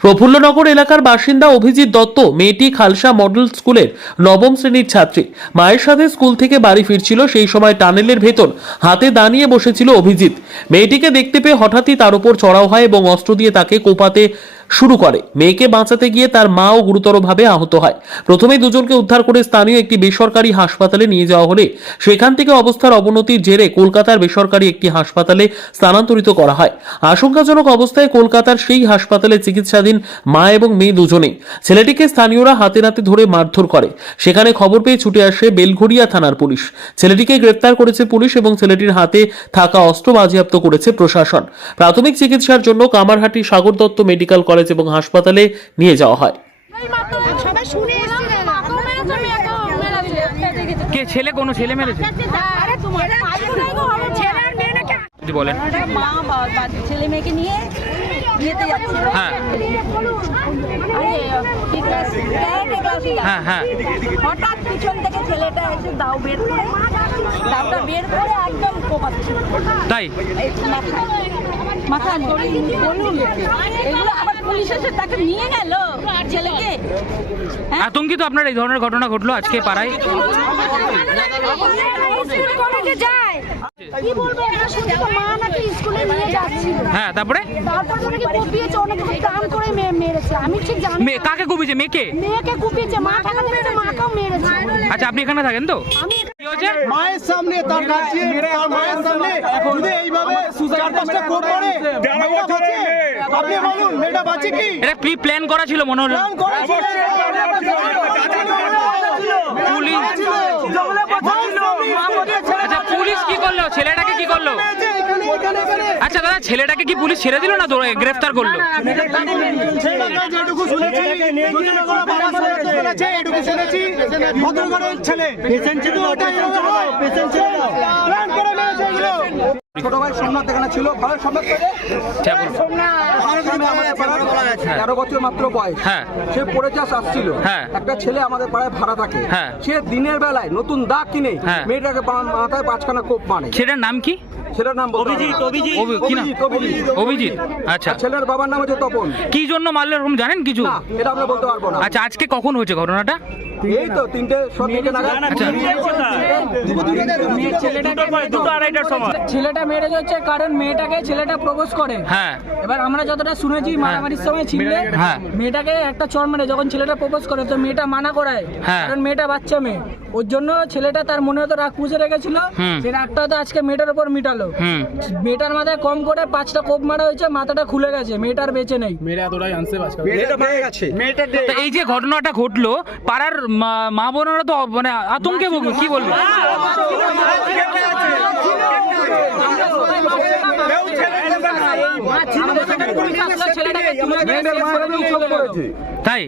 প্রফুল্লনগর এলাকার বাসিন্দা অভিজিৎ দত্ত, মেয়েটি খালসা মডেল স্কুলের নবম শ্রেণির ছাত্রী। মায়ের সাথে স্কুল থেকে বাড়ি ফিরছিল, সেই সময় টানেলের ভেতর হাতে দাঁড়িয়ে বসেছিল অভিজিৎ। মেয়েটিকে দেখতে পেয়ে হঠাৎই তার উপর চড়াও হয় এবং অস্ত্র দিয়ে তাকে কোপাতে শুরু করে। মেয়েকে বাঁচাতে গিয়ে তার মাও গুরুতরভাবে আহত হয়। প্রথমে দুজনকে উদ্ধার করে স্থানীয় একটি বেসরকারি হাসপাতালে নিয়ে যাওয়া হলে সেখান থেকে অবস্থার অবনতির জেরে কলকাতার বেসরকারি একটি হাসপাতালে স্থানান্তরিত করা হয়। আশঙ্কাজনক অবস্থায় কলকাতার সেই হাসপাতালে চিকিৎসাধীন মা এবং মেয়ে দুজনেই। ছেলেটিকে স্থানীয়রা হাতে নাতে ধরে মারধর করে। সেখানে খবর পেয়ে ছুটে আসে বেলঘড়িয়া থানার পুলিশ। ছেলেটিকে গ্রেপ্তার করেছে পুলিশ এবং ছেলেটির হাতে থাকা অস্ত্র বাজেয়াপ্ত করেছে প্রশাসন। প্রাথমিক চিকিৎসার জন্য কামারহাটি সাগর দত্ত মেডিকেল কলেজ এবং হাসপাতালে নিয়ে যাওয়া হয় সবাই শুনে এসেছিলেন কে ছেলে কোনো ছেলে মেরেছে বলেন মা বা- বা ছেলে মেয়েকে নিয়ে হ্যাঁ। হ্যাঁ, হ্যাঁ। হঠাৎ পিছন থেকে ছেলেটা এসে দাও বের করে দাওটা বের করে একদম কোপাচ্ছে তাই বলুন এগুলো আবার তাকে নিয়ে গেল। ছেলেকে হ্যাঁ? আতঙ্কিত আপনার এই ধরনের ঘটনা ঘটলো আজকে পাড়ায়? কি বলব এরা শুধু তো মা নাকি স্কুলে নিয়ে যাচ্ছিল। হ্যাঁ তারপরে? তারপর নাকি কুপিয়েছে অনেক কাম করে মেয়ে মেরেছে। আমি ঠিক জানি মেয়ে কাকে কুপিয়েছে? মেয়েকে? মেয়েকে কুপিয়েছে মা ঠেকাতে পেরেছে মাকেও মেরেছে। আচ্ছা আপনি এখানে থাকেন তো? আমি মায়ের সামনে তার মায়ের সামনে। যদি এইভাবে কোপ আপনি বলুন মেয়েটা বাঁচে কি? এটা প্রি প্ল্যান করা ছিল মনে হলো? পুলিশ আচ্ছা পুলিশ কি করল? ছেলেটাকে কি করল? আচ্ছা দাদা ছেলেটাকে কি পুলিশ ছেড়ে দিল না গ্রেফতার করল? ছেলেটাকে ছোট ভাই সোমনাথ এখানে ছিল ঘরের সোমনাথ থেকে বলুন আমাদের পাড়ার তেরো বছর মাত্র বয়স। হ্যাঁ। সে পড়ে চাষ আসছিল। হ্যাঁ। একটা ছেলে আমাদের পাড়ায় ভাড়া থাকে। হ্যাঁ। সে দিনের বেলায় নতুন দাগ কিনে। মেয়েটাকে মাথায় পাঁচখানা কোপ মানে ছেলেটার নাম কি? ছেলের নাম অভিজিৎ কি অভিজিৎ অভিজিৎ। আচ্ছা। ছেলের বাবার নাম হচ্ছে তপন। কি জন্য মারলো এরকম জানেন কিছু? না এটা আমরা বলতে পারব না। আচ্ছা আজকে কখন হয়েছে ঘটনাটা? এই তো তিনটে সব নাগাদ। আচ্ছা। ছেলেটা মেরেজ হচ্ছে কারণ মেয়েটাকে ছেলেটা প্রপোজ করে। হ্যাঁ। এবার আমরা যতটা শুনেছি মারামারির সময় ছিনলে হ্যাঁ। মেয়েটাকে একটা চর মেরে যখন ছেলেটা প্রপোজ করে তো মেয়েটা মানা করায়। হ্যাঁ। কারণ মেয়েটা বাচ্চা মেয়ে। ওর জন্য ছেলেটা তার মনে হতো রাগ পুষে রেখেছিল। সে রাগটা তো আজকে মেয়েটার উপর মিটালো। হুম। মেয়েটার মাথায় কম করে পাঁচটা কোপ মারা হয়েছে মাথাটা খুলে গেছে মেয়েটার বেঁচে নেই। মেয়েটা এই যে ঘটনাটা ঘটলো পাড়ার মা- মা বোনেরা তো মানে আতঙ্কে কি বলব ছেলেটাকে তুলে দিয়ে মেয়েটার মায়ের চোখ করেছে তাই?